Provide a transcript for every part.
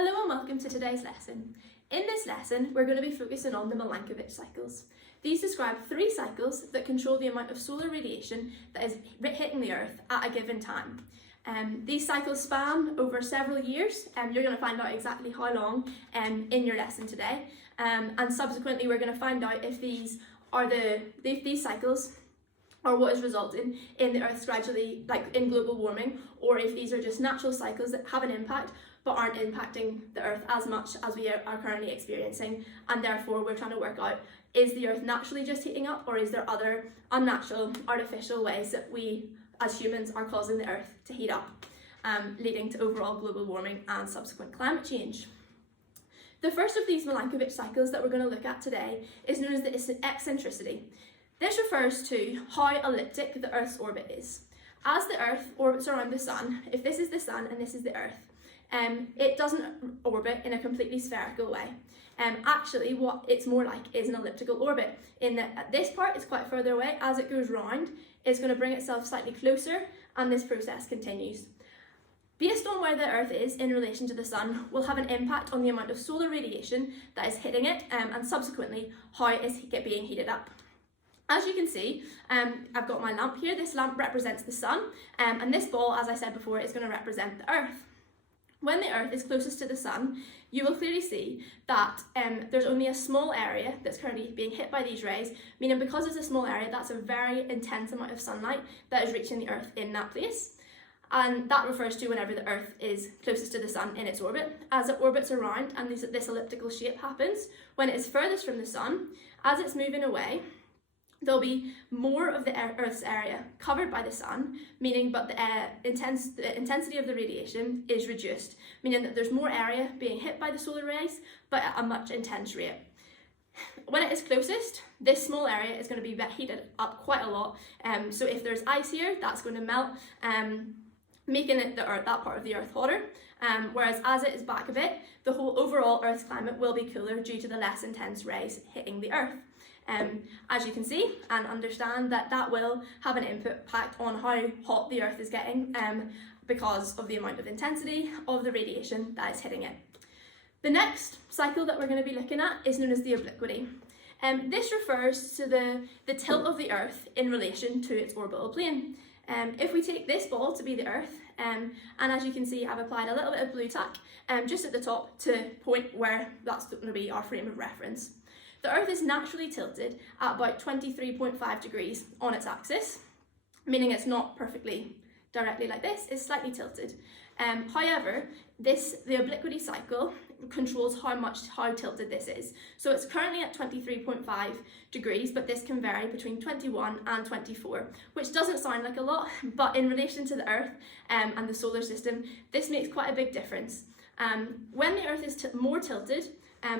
Hello and welcome to today's lesson. In this lesson, we're going to be focusing on the Milankovitch cycles. These describe 3 cycles that control the amount of solar radiation that is hitting the Earth at a given time. These cycles span over several years, and you're going to find out exactly how long in your lesson today. And subsequently, we're going to find out if these cycles are what is resulting in the Earth's gradually, in global warming, or if these are just natural cycles that have an impact but aren't impacting the Earth as much as we are currently experiencing, and therefore we're trying to work out, is the Earth naturally just heating up, or is there other unnatural, artificial ways that we as humans are causing the Earth to heat up, leading to overall global warming and subsequent climate change. The first of these Milankovitch cycles that we're going to look at today is known as the eccentricity. This refers to how elliptic the Earth's orbit is. As the Earth orbits around the Sun, if this is the Sun and this is the Earth, it doesn't orbit in a completely spherical way. Actually, what it's more like is an elliptical orbit, in that this part is quite further away. As it goes round, it's going to bring itself slightly closer, and this process continues. Based on where the Earth is in relation to the Sun will have an impact on the amount of solar radiation that is hitting it, and subsequently how it is being heated up. As you can see, I've got my lamp here. This lamp represents the Sun, and this ball, as I said before, is going to represent the Earth. When the Earth is closest to the Sun, you will clearly see that there's only a small area that's currently being hit by these rays, meaning because it's a small area, that's a very intense amount of sunlight that is reaching the Earth in that place. And that refers to whenever the Earth is closest to the Sun in its orbit. As it orbits around and this elliptical shape happens, when it is furthest from the Sun, as it's moving away, there'll be more of the Earth's area covered by the Sun, meaning but the intensity of the radiation is reduced, meaning that there's more area being hit by the solar rays, but at a much intense rate. When it is closest, this small area is going to be heated up quite a lot. So if there's ice here, that's going to melt, making it that part of the Earth hotter. Whereas as it is back a bit, the whole overall Earth's climate will be cooler due to the less intense rays hitting the Earth. As you can see and understand, that will have an impact on how hot the Earth is getting because of the amount of intensity of the radiation that is hitting it. The next cycle that we're going to be looking at is known as the obliquity. This refers to the tilt of the Earth in relation to its orbital plane. If we take this ball to be the Earth, and as you can see, I've applied a little bit of blue tack just at the top to point where that's going to be our frame of reference. The Earth is naturally tilted at about 23.5 degrees on its axis, meaning it's not perfectly directly like this, it's slightly tilted. However, the obliquity cycle controls how tilted this is. So it's currently at 23.5 degrees, but this can vary between 21 and 24, which doesn't sound like a lot, but in relation to the Earth and the solar system, this makes quite a big difference. When the Earth is more tilted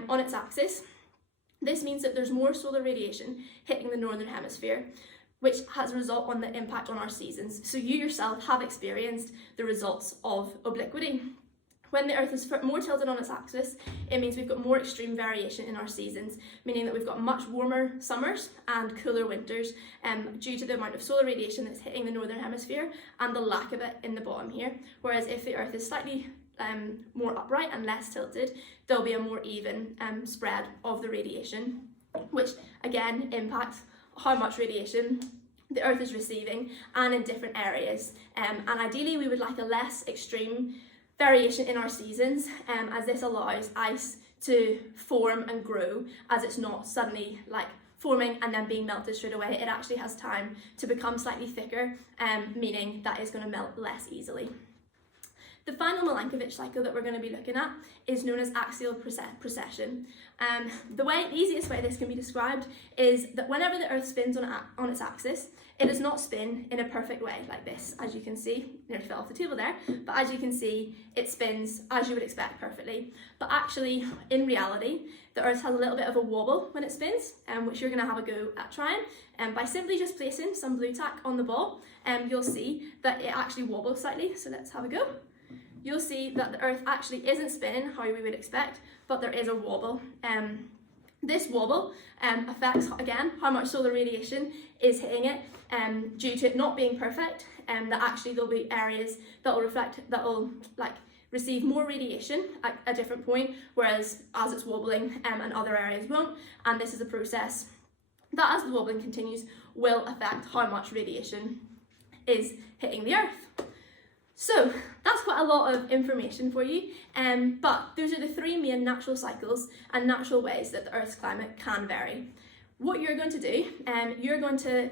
on its axis, this means that there's more solar radiation hitting the northern hemisphere, which has a result on the impact on our seasons. So you yourself have experienced the results of obliquity. When the Earth is more tilted on its axis, it means we've got more extreme variation in our seasons, meaning that we've got much warmer summers and cooler winters due to the amount of solar radiation that's hitting the northern hemisphere and the lack of it in the bottom here. Whereas if the Earth is slightly more upright and less tilted, there'll be a more even spread of the radiation, which again impacts how much radiation the Earth is receiving and in different areas. And ideally we would like a less extreme variation in our seasons, as this allows ice to form and grow, as it's not suddenly forming and then being melted straight away. It actually has time to become slightly thicker, meaning that it's going to melt less easily. The final Milankovitch cycle that we're going to be looking at is known as axial precession. The easiest way this can be described is that whenever the Earth spins on its axis, it does not spin in a perfect way like this. As you can see, nearly fell off the table there, but as you can see, it spins as you would expect perfectly. But actually, in reality, the Earth has a little bit of a wobble when it spins, which you're going to have a go at trying. By simply just placing some blue tack on the ball, you'll see that it actually wobbles slightly. So let's have a go. You'll see that the Earth actually isn't spinning how we would expect, but there is a wobble. This wobble affects, again, how much solar radiation is hitting it, due to it not being perfect, that actually there'll be areas that will receive more radiation at a different point, whereas as it's wobbling and other areas won't. And this is a process that, as the wobbling continues, will affect how much radiation is hitting the Earth. So that's quite a lot of information for you, but those are the three main natural cycles and natural ways that the Earth's climate can vary. What you're going to do, you're going to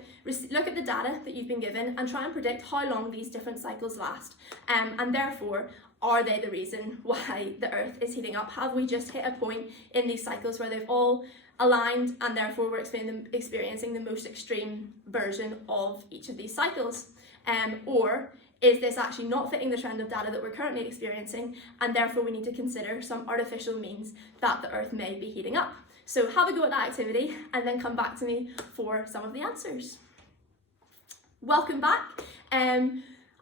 look at the data that you've been given and try and predict how long these different cycles last, and therefore, are they the reason why the Earth is heating up? Have we just hit a point in these cycles where they've all aligned and therefore we're experiencing the most extreme version of each of these cycles? Or is this actually not fitting the trend of data that we're currently experiencing, and therefore we need to consider some artificial means that the Earth may be heating up? So have a go at that activity and then come back to me for some of the answers. Welcome back.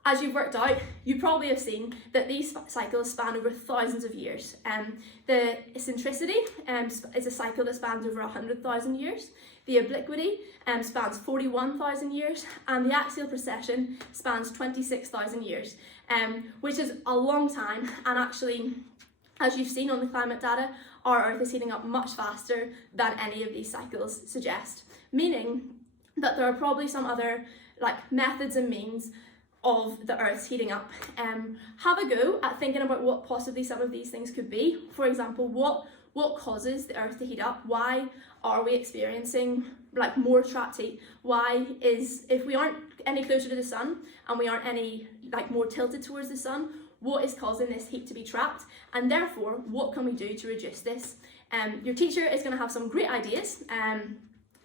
As you've worked out, you probably have seen that these cycles span over thousands of years. The eccentricity is a cycle that spans over 100,000 years. The obliquity spans 41,000 years, and the axial precession spans 26,000 years, which is a long time. And actually, as you've seen on the climate data, our Earth is heating up much faster than any of these cycles suggest, meaning that there are probably some other methods and means of the Earth's heating up. Have a go at thinking about what possibly some of these things could be. For example, what causes the Earth to heat up? Why are we experiencing more trapped heat? Why is, if we aren't any closer to the sun and we aren't any more tilted towards the sun, what is causing this heat to be trapped? And therefore, what can we do to reduce this? Your teacher is going to have some great ideas.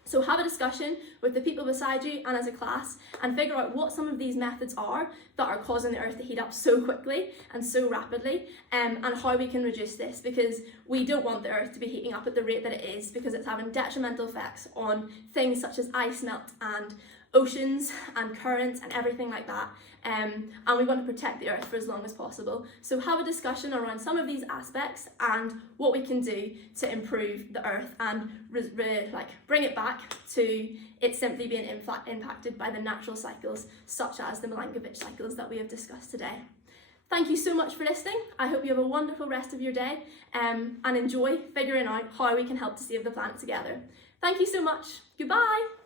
So have a discussion with the people beside you and as a class, and figure out what some of these methods are that are causing the Earth to heat up so quickly and so rapidly, and how we can reduce this, because we don't want the Earth to be heating up at the rate that it is, because it's having detrimental effects on things such as ice melt and oceans and currents and everything like that, and we want to protect the Earth for as long as possible. So have a discussion around some of these aspects and what we can do to improve the Earth and bring it back to it simply being impacted by the natural cycles such as the Milankovitch cycles that we have discussed today. Thank you so much for listening. I hope you have a wonderful rest of your day, and enjoy figuring out how we can help to save the planet together. Thank you so much. Goodbye.